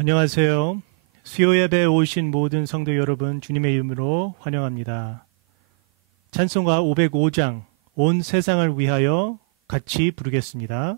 안녕하세요. 수요 예배에 오신 모든 성도 여러분 주님의 이름으로 환영합니다. 찬송가 505장 온 세상을 위하여 같이 부르겠습니다.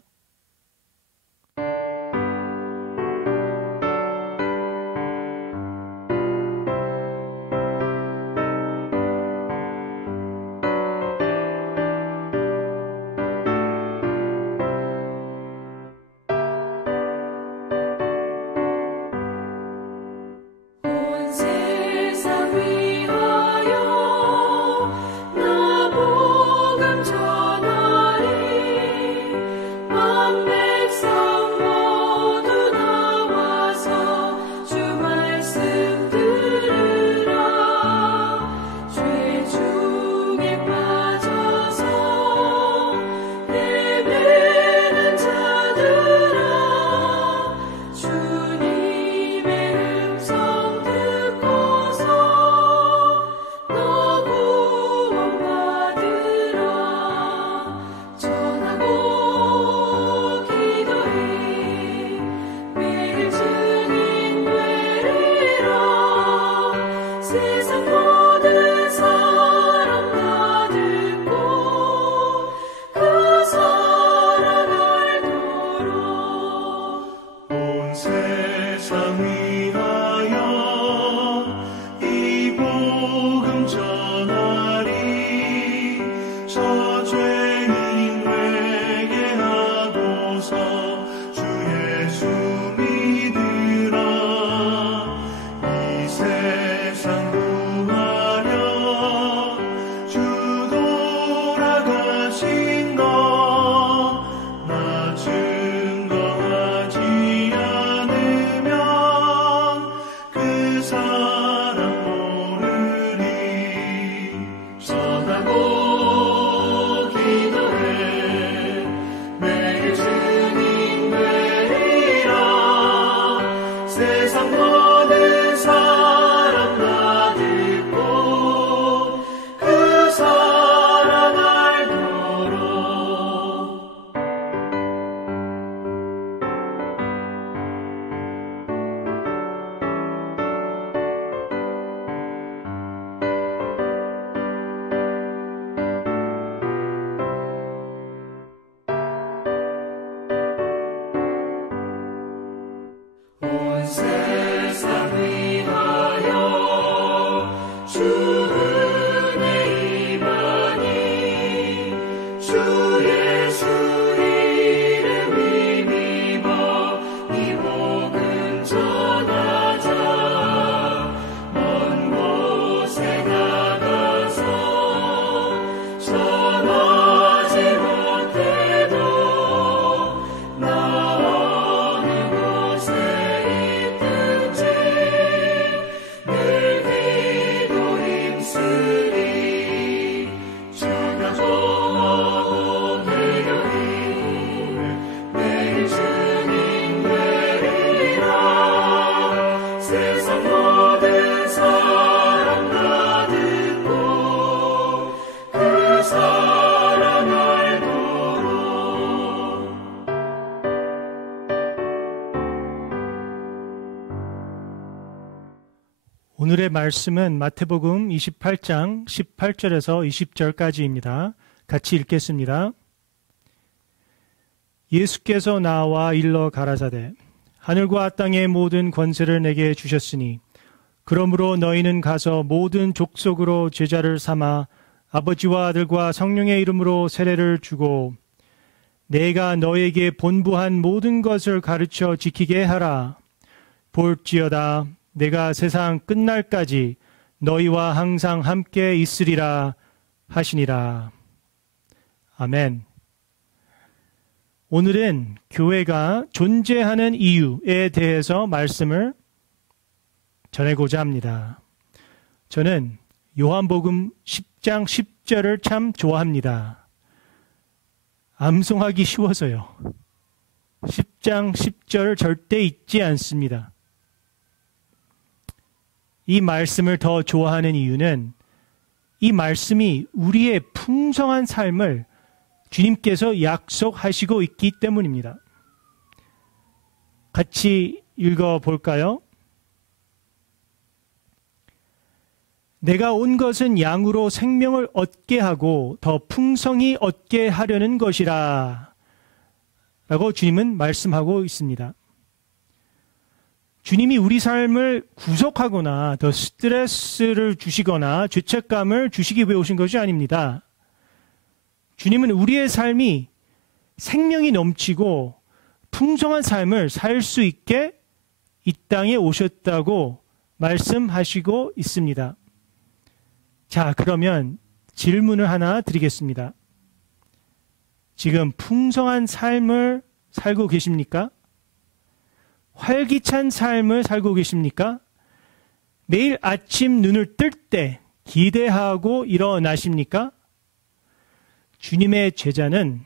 오늘의 말씀은 마태복음 28장 18절에서 20절까지입니다. 같이 읽겠습니다. 예수께서 나와 일러 가라사대 하늘과 땅의 모든 권세를 내게 주셨으니 그러므로 너희는 가서 모든 족속으로 제자를 삼아 아버지와 아들과 성령의 이름으로 세례를 주고 내가 너에게 본부한 모든 것을 가르쳐 지키게 하라. 볼지어다 내가 세상 끝날까지 너희와 항상 함께 있으리라 하시니라. 아멘. 오늘은 교회가 존재하는 이유에 대해서 말씀을 전하고자 합니다. 저는 요한복음 10장 10절을 참 좋아합니다. 암송하기 쉬워서요. 10장 10절 절대 잊지 않습니다. 이 말씀을 더 좋아하는 이유는 이 말씀이 우리의 풍성한 삶을 주님께서 약속하시고 있기 때문입니다. 같이 읽어볼까요? 내가 온 것은 양으로 생명을 얻게 하고 더 풍성히 얻게 하려는 것이라 라고 주님은 말씀하고 있습니다. 주님이 우리 삶을 구속하거나 더 스트레스를 주시거나 죄책감을 주시기 위해 오신 것이 아닙니다. 주님은 우리의 삶이 생명이 넘치고 풍성한 삶을 살 수 있게 이 땅에 오셨다고 말씀하시고 있습니다. 자, 그러면 질문을 하나 드리겠습니다. 지금 풍성한 삶을 살고 계십니까? 활기찬 삶을 살고 계십니까? 매일 아침 눈을 뜰 때 기대하고 일어나십니까? 주님의 제자는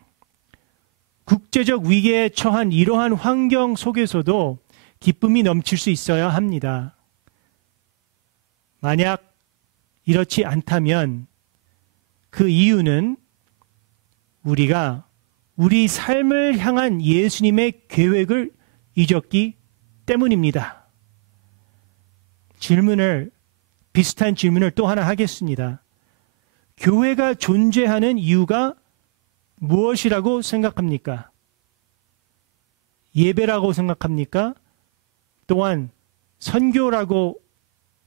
국제적 위기에 처한 이러한 환경 속에서도 기쁨이 넘칠 수 있어야 합니다. 만약 이렇지 않다면 그 이유는 우리가 우리 삶을 향한 예수님의 계획을 잊었기 때문입니다. 비슷한 질문을 또 하나 하겠습니다. 교회가 존재하는 이유가 무엇이라고 생각합니까? 예배라고 생각합니까? 또한 선교라고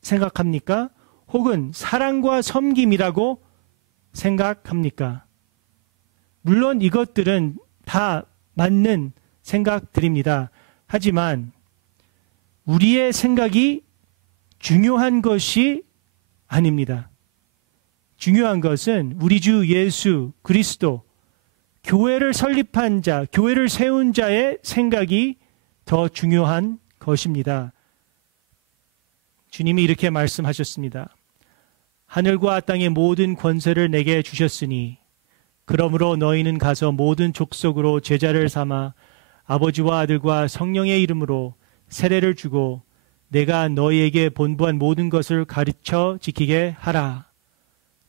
생각합니까? 혹은 사랑과 섬김이라고 생각합니까? 물론 이것들은 다 맞는 생각들입니다. 하지만 우리의 생각이 중요한 것이 아닙니다. 중요한 것은 우리 주 예수 그리스도, 교회를 설립한 자, 교회를 세운 자의 생각이 더 중요한 것입니다. 주님이 이렇게 말씀하셨습니다. 하늘과 땅의 모든 권세를 내게 주셨으니 그러므로 너희는 가서 모든 족속으로 제자를 삼아 아버지와 아들과 성령의 이름으로 세례를 주고 내가 너희에게 본부한 모든 것을 가르쳐 지키게 하라고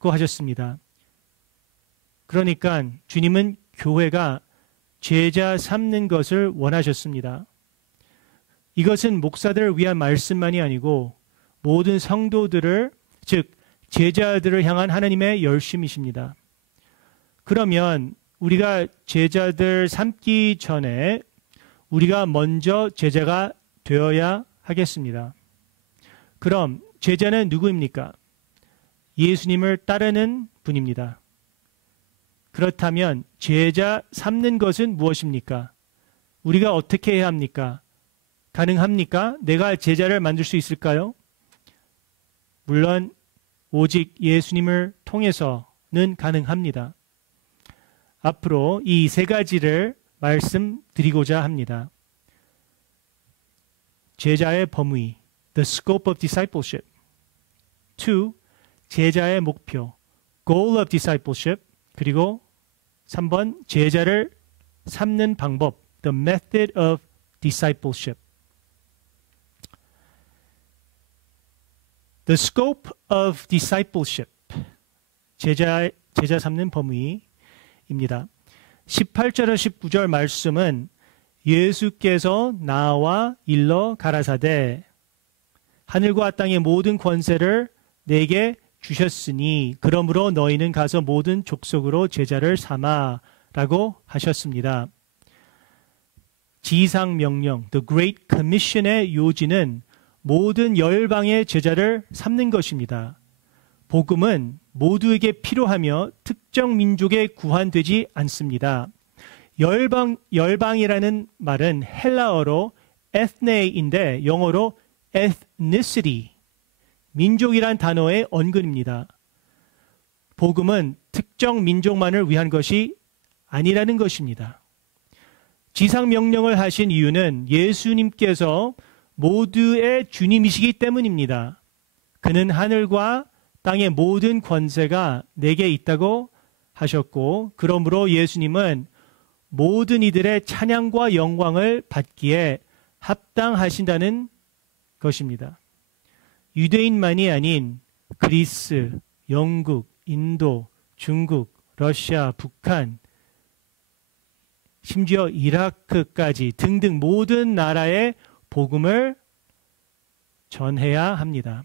하셨습니다. 그러니까 주님은 교회가 제자 삼는 것을 원하셨습니다. 이것은 목사들을 위한 말씀만이 아니고 모든 성도들을, 즉 제자들을 향한 하나님의 열심이십니다. 그러면 우리가 제자들 삼기 전에 우리가 먼저 제자가 되어야 하겠습니다. 그럼 제자는 누구입니까? 예수님을 따르는 분입니다. 그렇다면 제자 삼는 것은 무엇입니까? 우리가 어떻게 해야 합니까? 가능합니까? 내가 제자를 만들 수 있을까요? 물론 오직 예수님을 통해서는 가능합니다. 앞으로 이 세 가지를 말씀드리고자 합니다. 제자의 범위, the scope of discipleship. 2. 제자의 목표, goal of discipleship. 그리고 3번, 제자를 삼는 방법, the method of discipleship. The scope of discipleship. 제자 삼는 범위입니다. 18절과 19절 말씀은 예수께서 나와 일러 가라사대 하늘과 땅의 모든 권세를 내게 주셨으니 그러므로 너희는 가서 모든 족속으로 제자를 삼아 라고 하셨습니다. 지상명령, The Great Commission의 요지는 모든 열방의 제자를 삼는 것입니다. 복음은 모두에게 필요하며 특정 민족에 구한되지 않습니다. 열방이라는 말은 헬라어로 ethne인데 영어로 ethnicity, 민족이란 단어의 언근입니다. 복음은 특정 민족만을 위한 것이 아니라는 것입니다. 지상명령을 하신 이유는 예수님께서 모두의 주님이시기 때문입니다. 그는 하늘과 땅의 모든 권세가 내게 있다고 하셨고, 그러므로 예수님은 모든 이들의 찬양과 영광을 받기에 합당하신다는 것입니다. 유대인만이 아닌 그리스, 영국, 인도, 중국, 러시아, 북한, 심지어 이라크까지 등등 모든 나라의 복음을 전해야 합니다.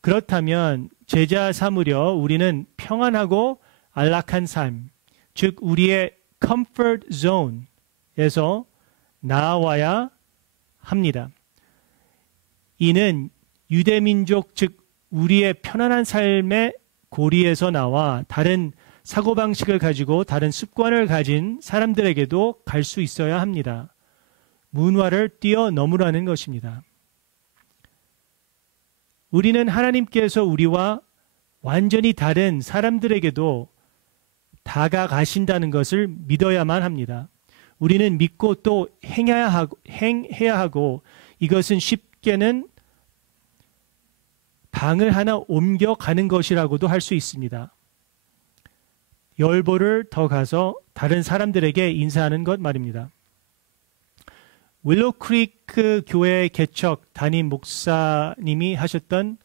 그렇다면 제자 삼으려 우리는 평안하고 안락한 삶, 즉 우리의 comfort zone에서 나와야 합니다. 이는 유대민족, 즉 우리의 편안한 삶의 고리에서 나와 다른 사고방식을 가지고 다른 습관을 가진 사람들에게도 갈 수 있어야 합니다. 문화를 뛰어넘으라는 것입니다. 우리는 하나님께서 우리와 완전히 다른 사람들에게도 다가가신다는 것을 믿어야만 합니다. 우리는 믿고 또 행해야 하고 이것은 쉽게는 방을 하나 옮겨가는 것이라고도 할 수 있습니다. 열보를 더 가서 다른 사람들에게 인사하는 것 말입니다. 윌로우 크리크 교회 개척 담임 목사님이 하셨던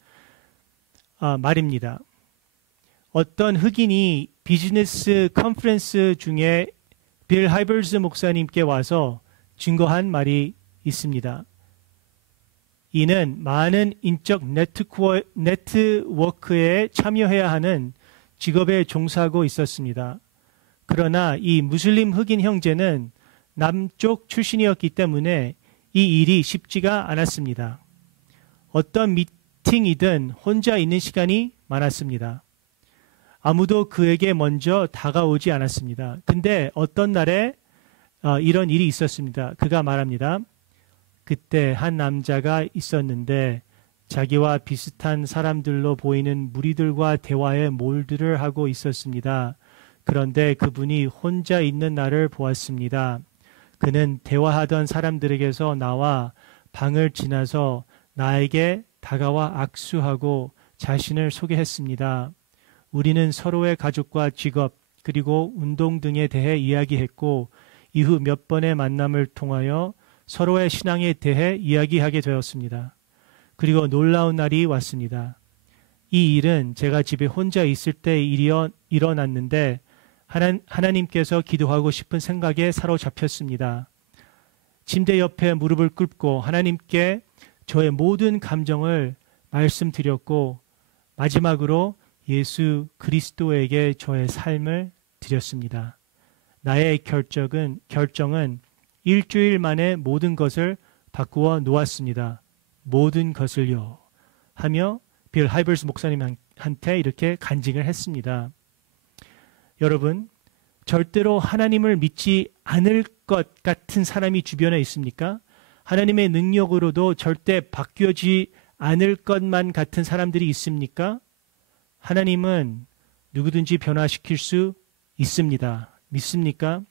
말입니다. 어떤 흑인이 비즈니스 컨퍼런스 중에 빌 하이버즈 목사님께 와서 증거한 말이 있습니다. 이는 많은 인적 네트워크에 참여해야 하는 직업에 종사하고 있었습니다. 그러나 이 무슬림 흑인 형제는 남쪽 출신이었기 때문에 이 일이 쉽지가 않았습니다. 어떤 미팅이든 혼자 있는 시간이 많았습니다. 아무도 그에게 먼저 다가오지 않았습니다. 근데 어떤 날에 이런 일이 있었습니다. 그가 말합니다. 그때 한 남자가 있었는데 자기와 비슷한 사람들로 보이는 무리들과 대화에 몰두를 하고 있었습니다. 그런데 그분이 혼자 있는 나를 보았습니다. 그는 대화하던 사람들에게서 나와 방을 지나서 나에게 다가와 악수하고 자신을 소개했습니다. 우리는 서로의 가족과 직업 그리고 운동 등에 대해 이야기했고 이후 몇 번의 만남을 통하여 서로의 신앙에 대해 이야기하게 되었습니다. 그리고 놀라운 날이 왔습니다. 이 일은 제가 집에 혼자 있을 때 일어났는데 하나님께서 기도하고 싶은 생각에 사로잡혔습니다. 침대 옆에 무릎을 꿇고 하나님께 저의 모든 감정을 말씀드렸고 마지막으로 예수 그리스도에게 저의 삶을 드렸습니다. 나의 결정은 일주일 만에 모든 것을 바꾸어 놓았습니다. 모든 것을요. 하며 빌 하이버즈 목사님한테 이렇게 간증을 했습니다. 여러분, 절대로 하나님을 믿지 않을 것 같은 사람이 주변에 있습니까? 하나님의 능력으로도 절대 바뀌어지지 않을 것만 같은 사람들이 있습니까? 하나님은 누구든지 변화시킬 수 있습니다. 믿습니까?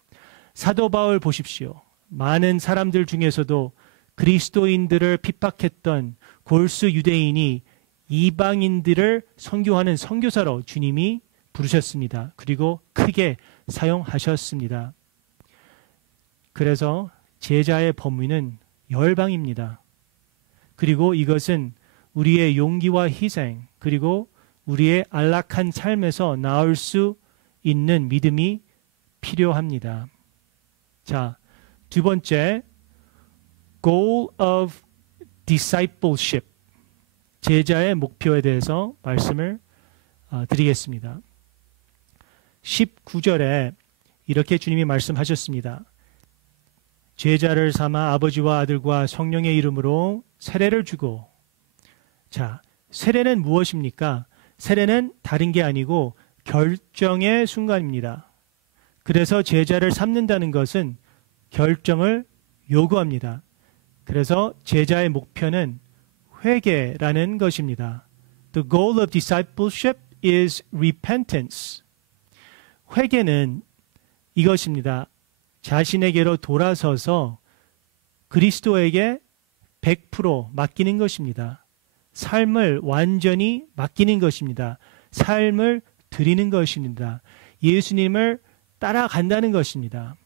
사도 바울 보십시오. 많은 사람들 중에서도 그리스도인들을 핍박했던 골수 유대인이 이방인들을 선교하는 선교사로 주님이 부르셨습니다. 그리고 크게 사용하셨습니다. 그래서 제자의 범위는 열방입니다. 그리고 이것은 우리의 용기와 희생 그리고 우리의 안락한 삶에서 나올 수 있는 믿음이 필요합니다. 자, 두 번째, goal of discipleship, 제자의 목표에 대해서 말씀을 드리겠습니다. 19절에 이렇게 주님이 말씀하셨습니다. 제자를 삼아 아버지와 아들과 성령의 이름으로 세례를 주고. 자, 세례는 무엇입니까? 세례는 다른 게 아니고 결정의 순간입니다. 그래서 제자를 삼는다는 것은 결정을 요구합니다. 그래서 제자의 목표는 회개라는 것입니다. The goal of discipleship is repentance. 회개는 이것입니다. 자신에게로 돌아서서 그리스도에게 100% 맡기는 것입니다. 삶을 완전히 맡기는 것입니다. 삶을 드리는 것입니다. 예수님을 따라간다는 것입니다.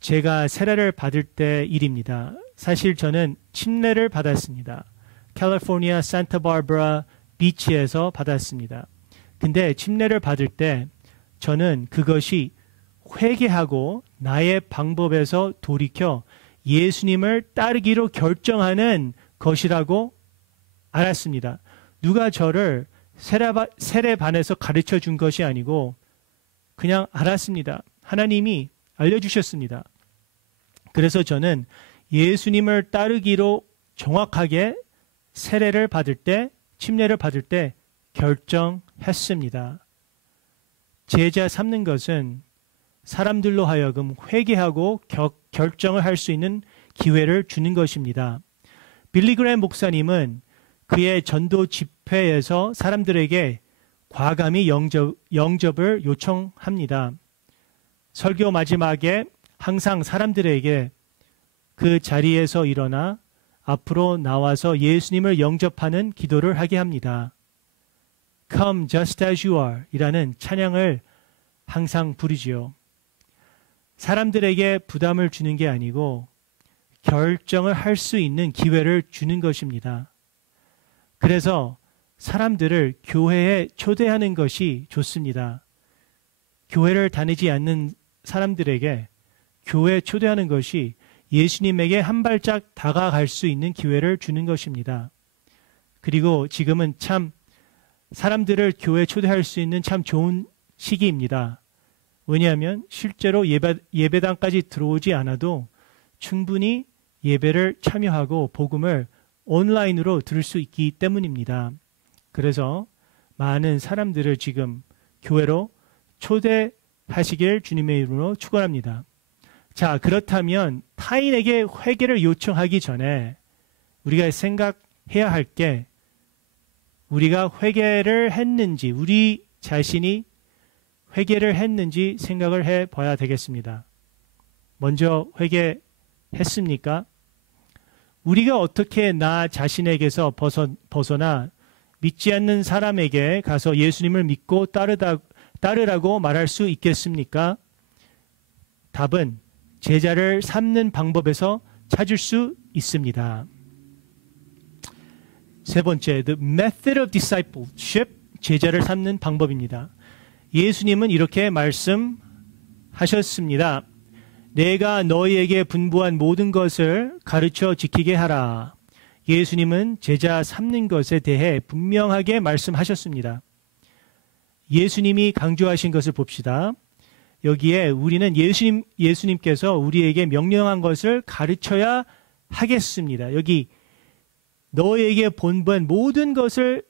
제가 세례를 받을 때 일입니다. 사실 저는 침례를 받았습니다. 캘리포니아 산타바바라 비치에서 받았습니다. 근데 침례를 받을 때 저는 그것이 회개하고 나의 방법에서 돌이켜 예수님을 따르기로 결정하는 것이라고 알았습니다. 누가 저를 세례반에서 가르쳐 준 것이 아니고 그냥 알았습니다. 하나님이 알려주셨습니다. 그래서 저는 예수님을 따르기로 정확하게 세례를 받을 때, 침례를 받을 때 결정했습니다. 제자 삼는 것은 사람들로 하여금 회개하고 결정을 할 수 있는 기회를 주는 것입니다. 빌리 그레이엄 목사님은 그의 전도 집회에서 사람들에게 과감히 영접을 요청합니다. 설교 마지막에 항상 사람들에게 그 자리에서 일어나 앞으로 나와서 예수님을 영접하는 기도를 하게 합니다. Come just as you are 이라는 찬양을 항상 부르지요. 사람들에게 부담을 주는 게 아니고 결정을 할 수 있는 기회를 주는 것입니다. 그래서 사람들을 교회에 초대하는 것이 좋습니다. 교회를 다니지 않는 사람들에게 교회에 초대하는 것이 예수님에게 한 발짝 다가갈 수 있는 기회를 주는 것입니다. 그리고 지금은 참 사람들을 교회에 초대할 수 있는 참 좋은 시기입니다. 왜냐하면 실제로 예배당까지 들어오지 않아도 충분히 예배를 참여하고 복음을 온라인으로 들을 수 있기 때문입니다. 그래서 많은 사람들을 지금 교회로 초대하시길 주님의 이름으로 축원합니다. 자, 그렇다면 타인에게 회개를 요청하기 전에 우리가 생각해야 할 게 우리가 회개를 했는지, 우리 자신이 회개를 했는지 생각을 해봐야 되겠습니다. 먼저 회개했습니까? 우리가 어떻게 나 자신에게서 벗어나 믿지 않는 사람에게 가서 예수님을 믿고 따르라고 말할 수 있겠습니까? 답은 제자를 삼는 방법에서 찾을 수 있습니다. 세 번째, the method of discipleship, 제자를 삼는 방법입니다. 예수님은 이렇게 말씀하셨습니다. 내가 너희에게 분부한 모든 것을 가르쳐 지키게 하라. 예수님은 제자 삼는 것에 대해 분명하게 말씀하셨습니다. 예수님이 강조하신 것을 봅시다. 여기에 우리는 예수님께서 우리에게 명령한 것을 가르쳐야 하겠습니다. 여기 너에게 본부한 모든 것을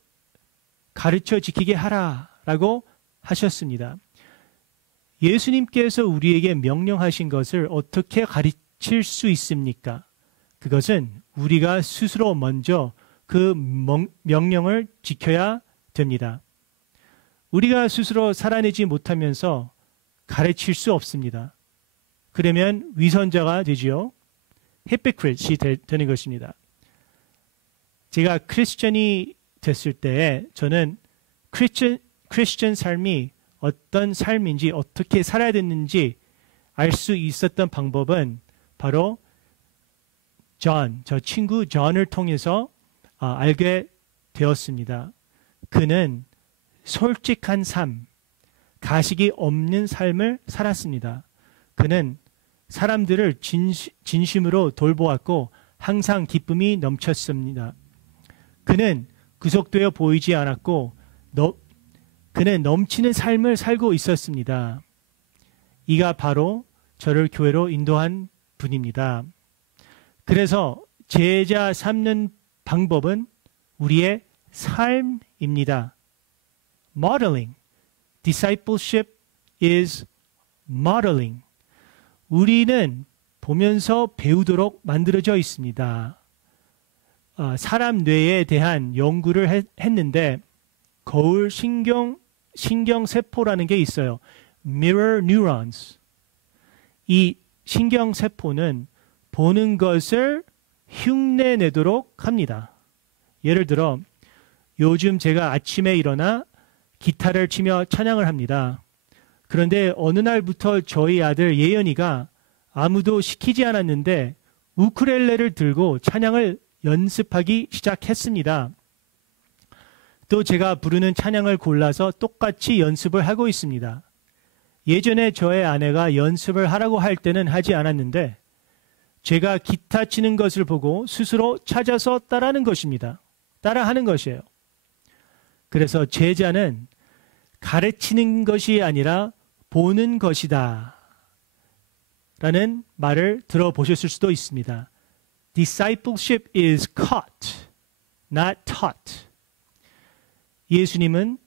가르쳐 지키게 하라라고 하셨습니다. 예수님께서 우리에게 명령하신 것을 어떻게 가르칠 수 있습니까? 그것은 우리가 스스로 먼저 그 명령을 지켜야 됩니다. 우리가 스스로 살아내지 못하면서 가르칠 수 없습니다. 그러면 위선자가 되지요. hypocrite이 되는 것입니다. 제가 크리스천이 됐을 때 저는 크리스천 삶이 어떤 삶인지 어떻게 살아야 되는지 알 수 있었던 방법은 바로 저 친구 존을 통해서 알게 되었습니다. 그는 솔직한 삶, 가식이 없는 삶을 살았습니다. 그는 사람들을 진심으로 돌보았고 항상 기쁨이 넘쳤습니다. 그는 구속되어 보이지 않았고 그는 넘치는 삶을 살고 있었습니다. 이가 바로 저를 교회로 인도한 분입니다. 그래서 제자 삼는 방법은 우리의 삶입니다. Modeling. Discipleship is modeling. 우리는 보면서 배우도록 만들어져 있습니다. 사람 뇌에 대한 연구를 했는데 거울 신경세포라는 게 있어요. Mirror neurons. 이 신경세포는 보는 것을 흉내내도록 합니다. 예를 들어 요즘 제가 아침에 일어나 기타를 치며 찬양을 합니다. 그런데 어느 날부터 저희 아들 예연이가 아무도 시키지 않았는데 우쿨렐레를 들고 찬양을 연습하기 시작했습니다. 또 제가 부르는 찬양을 골라서 똑같이 연습을 하고 있습니다. 예전에 저의 아내가 연습을 하라고 할 때는 하지 않았는데 제가 기타 치는 것을 보고 스스로 찾아서 따라하는 것입니다. 따라하는 것이에요. 그래서 제자는 가르치는 것이 아니라 보는 것이다 라는 말을 들어보셨을 수도 있습니다. Discipleship is caught, not taught. 예수님은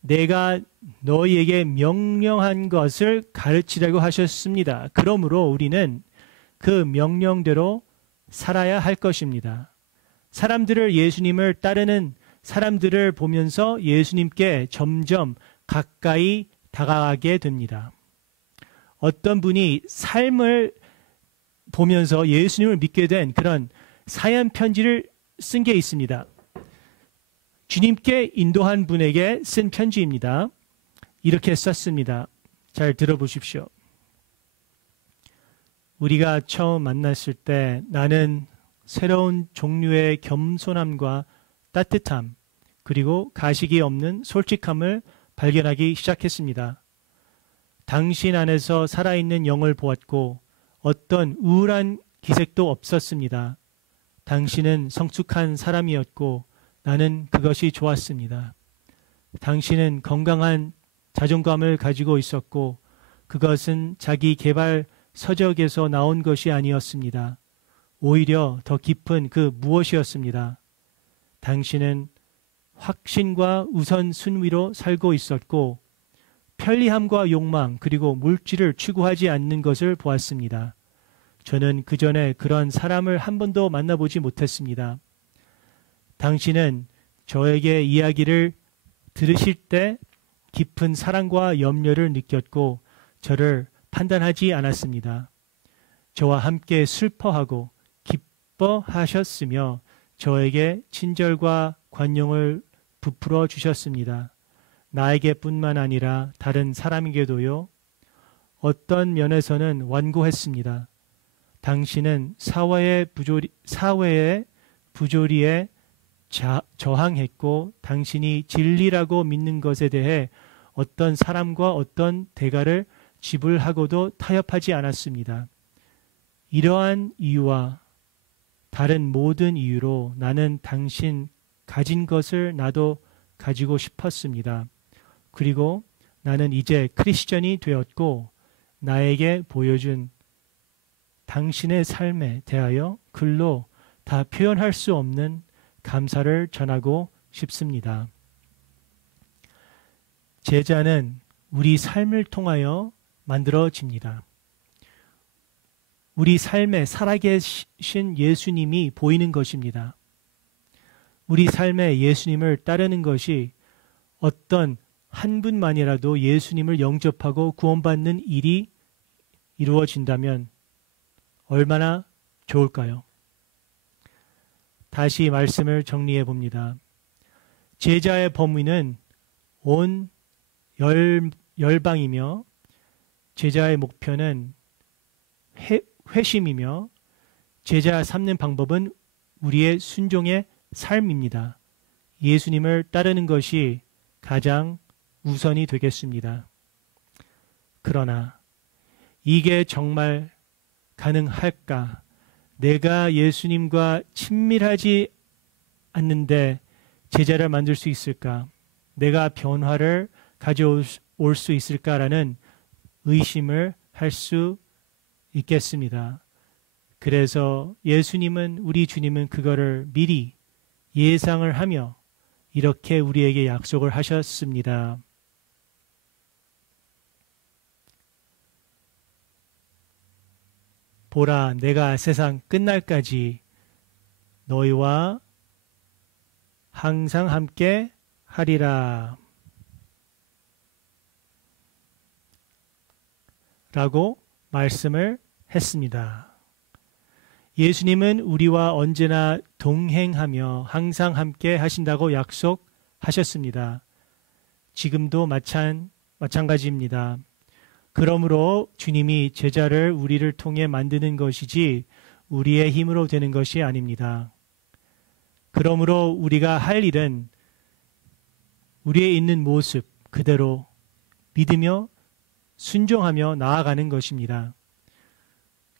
내가 너희에게 명령한 것을 가르치라고 하셨습니다. 그러므로 우리는 그 명령대로 살아야 할 것입니다. 사람들을 예수님을 따르는 사람들을 보면서 예수님께 점점 가까이 다가가게 됩니다. 어떤 분이 삶을 보면서 예수님을 믿게 된 그런 사연 편지를 쓴 게 있습니다. 주님께 인도한 분에게 쓴 편지입니다. 이렇게 썼습니다. 잘 들어보십시오. 우리가 처음 만났을 때 나는 새로운 종류의 겸손함과 따뜻함, 그리고 가식이 없는 솔직함을 발견하기 시작했습니다. 당신 안에서 살아있는 영을 보았고 어떤 우울한 기색도 없었습니다. 당신은 성숙한 사람이었고 나는 그것이 좋았습니다. 당신은 건강한 자존감을 가지고 있었고 그것은 자기 개발 서적에서 나온 것이 아니었습니다. 오히려 더 깊은 그 무엇이었습니다. 당신은 확신과 우선순위로 살고 있었고 편리함과 욕망 그리고 물질을 추구하지 않는 것을 보았습니다. 저는 그전에 그런 사람을 한 번도 만나보지 못했습니다. 당신은 저에게 이야기를 들으실 때 깊은 사랑과 염려를 느꼈고 저를 판단하지 않았습니다. 저와 함께 슬퍼하고 기뻐하셨으며 저에게 친절과 관용을 부풀어 주셨습니다. 나에게뿐만 아니라 다른 사람에게도요. 어떤 면에서는 완고했습니다. 당신은 사회의 부조리에 저항했고 당신이 진리라고 믿는 것에 대해 어떤 사람과 어떤 대가를 지불하고도 타협하지 않았습니다. 이러한 이유와 다른 모든 이유로 나는 당신 가진 것을 나도 가지고 싶었습니다. 그리고 나는 이제 크리스천이 되었고 나에게 보여준 당신의 삶에 대하여 글로 다 표현할 수 없는 감사를 전하고 싶습니다. 제자는 우리 삶을 통하여 만들어집니다. 우리 삶에 살아계신 예수님이 보이는 것입니다. 우리 삶에 예수님을 따르는 것이 어떤 한 분만이라도 예수님을 영접하고 구원받는 일이 이루어진다면 얼마나 좋을까요? 다시 말씀을 정리해 봅니다. 제자의 범위는 온 열방이며 제자의 목표는 회심이며 제자 삼는 방법은 우리의 순종의 삶입니다. 예수님을 따르는 것이 가장 우선이 되겠습니다. 그러나 이게 정말 가능할까? 내가 예수님과 친밀하지 않는데 제자를 만들 수 있을까? 내가 변화를 가져올 수 있을까라는 의심을 할 수 있겠습니다. 그래서 예수님은 우리 주님은 그거를 미리 예상을 하며 이렇게 우리에게 약속을 하셨습니다. 보라, 내가 세상 끝날까지 너희와 항상 함께 하리라. 라고 말씀을 했습니다. 예수님은 우리와 언제나 동행하며 항상 함께 하신다고 약속하셨습니다. 지금도 마찬가지입니다. 그러므로 주님이 제자를 우리를 통해 만드는 것이지 우리의 힘으로 되는 것이 아닙니다. 그러므로 우리가 할 일은 우리의 있는 모습 그대로 믿으며 순종하며 나아가는 것입니다.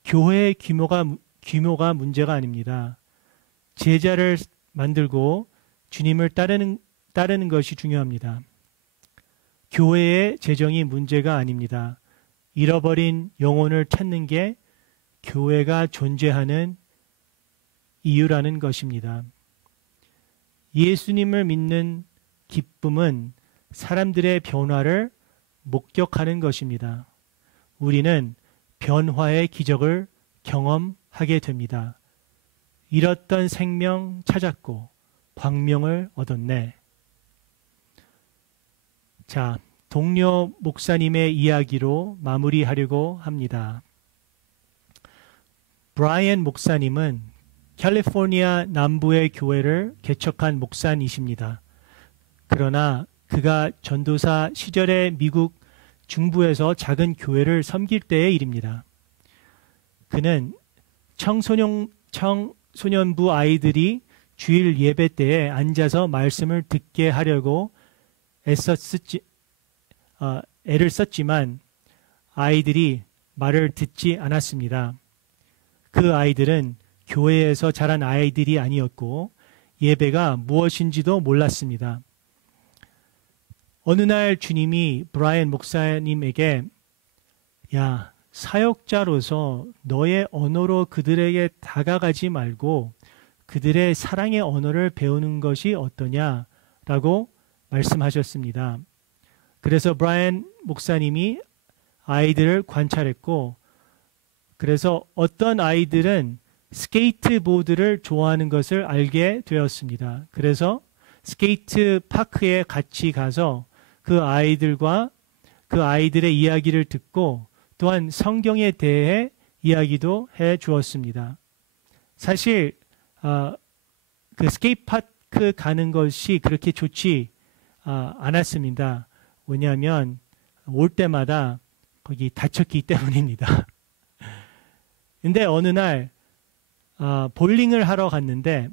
교회의 규모가 규모가 문제가 아닙니다. 제자를 만들고 주님을 따르는 것이 중요합니다. 교회의 재정이 문제가 아닙니다. 잃어버린 영혼을 찾는 게 교회가 존재하는 이유라는 것입니다. 예수님을 믿는 기쁨은 사람들의 변화를 목격하는 것입니다. 우리는 변화의 기적을 경험하게 됩니다. 잃었던 생명 찾았고 광명을 얻었네. 자, 동료 목사님의 이야기로 마무리하려고 합니다. 브라이언 목사님은 캘리포니아 남부의 교회를 개척한 목사이십니다. 그러나 그가 전도사 시절에 미국 중부에서 작은 교회를 섬길 때의 일입니다. 그는 청소년부 아이들이 주일 예배 때에 앉아서 말씀을 듣게 하려고 애를 썼지만 아이들이 말을 듣지 않았습니다. 그 아이들은 교회에서 자란 아이들이 아니었고 예배가 무엇인지도 몰랐습니다. 어느 날 주님이 브라이언 목사님에게 야, 사역자로서 너의 언어로 그들에게 다가가지 말고 그들의 사랑의 언어를 배우는 것이 어떠냐라고 말씀하셨습니다. 그래서 브라이언 목사님이 아이들을 관찰했고 그래서 어떤 아이들은 스케이트보드를 좋아하는 것을 알게 되었습니다. 그래서 스케이트 파크에 같이 가서 그 아이들과 그 아이들의 이야기를 듣고 또한 성경에 대해 이야기도 해 주었습니다. 사실 그 스케이트 파크 가는 것이 그렇게 좋지 않았습니다. 왜냐하면 올 때마다 거기 다쳤기 때문입니다. 근데 어느 날 볼링을 하러 갔는데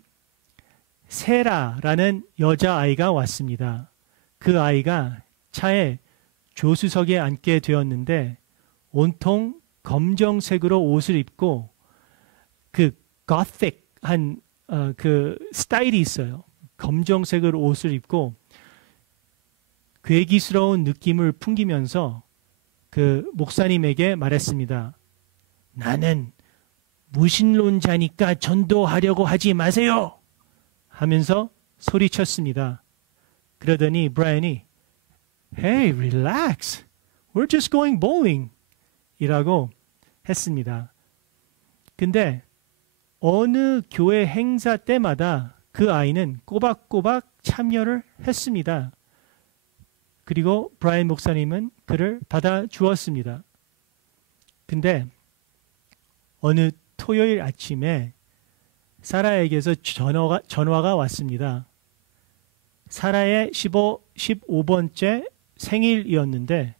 세라라는 여자아이가 왔습니다. 그 아이가 차에 조수석에 앉게 되었는데 온통 검정색으로 옷을 입고 그 고틱한 그 스타일이 있어요. 검정색으로 옷을 입고 괴기스러운 느낌을 풍기면서 그 목사님에게 말했습니다. 나는 무신론자니까 전도하려고 하지 마세요. 하면서 소리쳤습니다. 그러더니 브라이언이 Hey, relax. We're just going bowling. 이라고 했습니다. 근데 어느 교회 행사 때마다 그 아이는 꼬박꼬박 참여를 했습니다. 그리고 브라이언 목사님은 그를 받아주었습니다. 근데 어느 토요일 아침에 사라에게서 전화가 왔습니다. 사라의 15번째 생일이었는데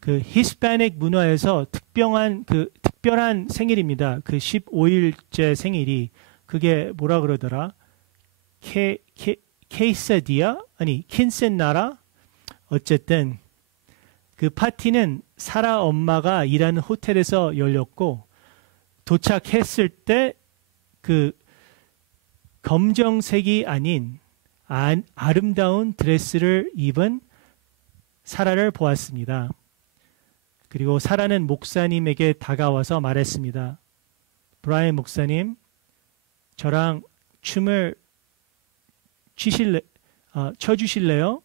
그 히스패닉 문화에서 특별한 생일입니다. 그 15일째 생일이 그게 뭐라 그러더라? 케이사디아? 아니 킨센나라? 어쨌든 그 파티는 사라 엄마가 일하는 호텔에서 열렸고 도착했을 때 그 검정색이 아닌 아름다운 드레스를 입은 사라를 보았습니다. 그리고 사라는 목사님에게 다가와서 말했습니다. 브라이언 목사님, 저랑 춤을 춰주실래요?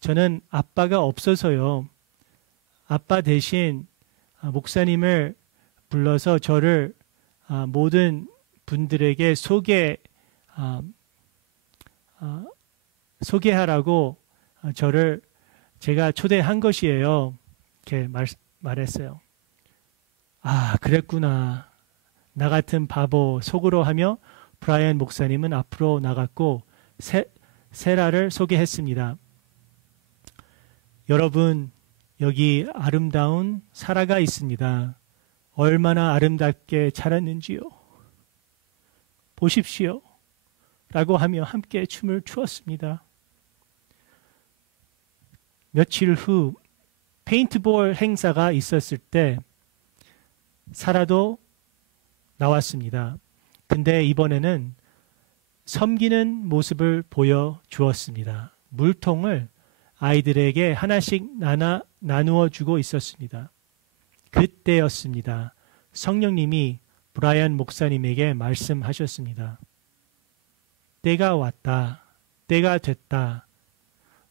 저는 아빠가 없어서요. 아빠 대신 목사님을 불러서 저를 모든 분들에게 소개하라고 제가 초대한 것이에요. 이렇게 말했어요. 아, 그랬구나. 나 같은 바보 속으로 하며 브라이언 목사님은 앞으로 나갔고 세라를 소개했습니다. 여러분, 여기 아름다운 사라가 있습니다. 얼마나 아름답게 자랐는지요. 보십시오. 라고 하며 함께 춤을 추었습니다. 며칠 후 페인트볼 행사가 있었을 때 사라도 나왔습니다. 근데 이번에는 섬기는 모습을 보여주었습니다. 물통을 아이들에게 하나씩 나누어 주고 있었습니다. 그때였습니다. 성령님이 브라이언 목사님에게 말씀하셨습니다. 때가 왔다. 때가 됐다.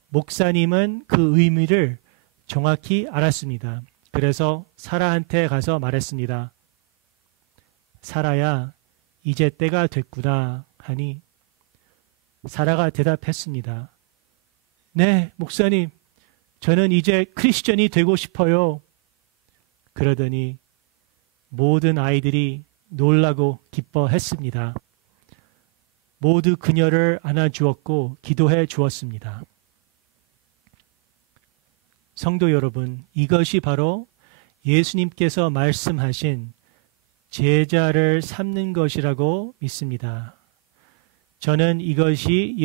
목사님은 그 의미를 정확히 알았습니다. 그래서 사라한테 가서 말했습니다. 사라야, 이제 때가 됐구나 하니 사라가 대답했습니다. 네, 목사님, 저는 이제 크리스천이 되고 싶어요. 그러더니 모든 아이들이 놀라고 기뻐했습니다. 모두 그녀를 안아주었고 기도해 주었습니다. 성도 여러분, 이것이 바로 예수님께서 말씀하신 제자를 삼는 것이라고 믿습니다. 저는 이것이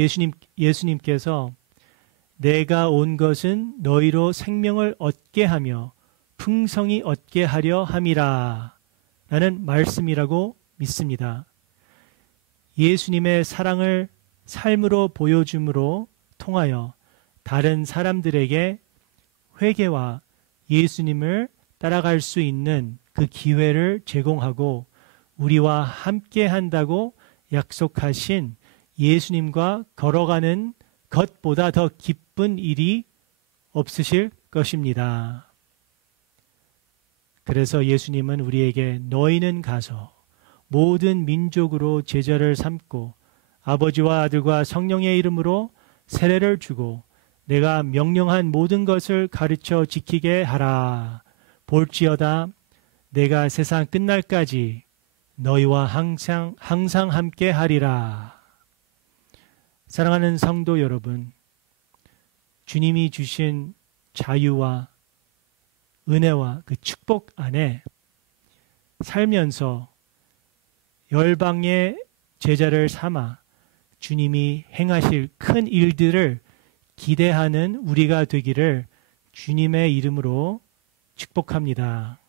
예수님께서 내가 온 것은 너희로 생명을 얻게 하며 풍성히 얻게 하려 함이라 라는 말씀이라고 믿습니다. 예수님의 사랑을 삶으로 보여줌으로 통하여 다른 사람들에게 회개와 예수님을 따라갈 수 있는 그 기회를 제공하고 우리와 함께 한다고 약속하신 예수님과 걸어가는 것보다 더 기쁜 일이 없으실 것입니다. 그래서 예수님은 우리에게 너희는 가서 모든 민족으로 제자를 삼고 아버지와 아들과 성령의 이름으로 세례를 주고 내가 명령한 모든 것을 가르쳐 지키게 하라. 볼지어다 내가 세상 끝날까지 너희와 항상 함께 하리라. 사랑하는 성도 여러분, 주님이 주신 자유와 은혜와 그 축복 안에 살면서 열방의 제자를 삼아 주님이 행하실 큰 일들을 기대하는 우리가 되기를 주님의 이름으로 축복합니다.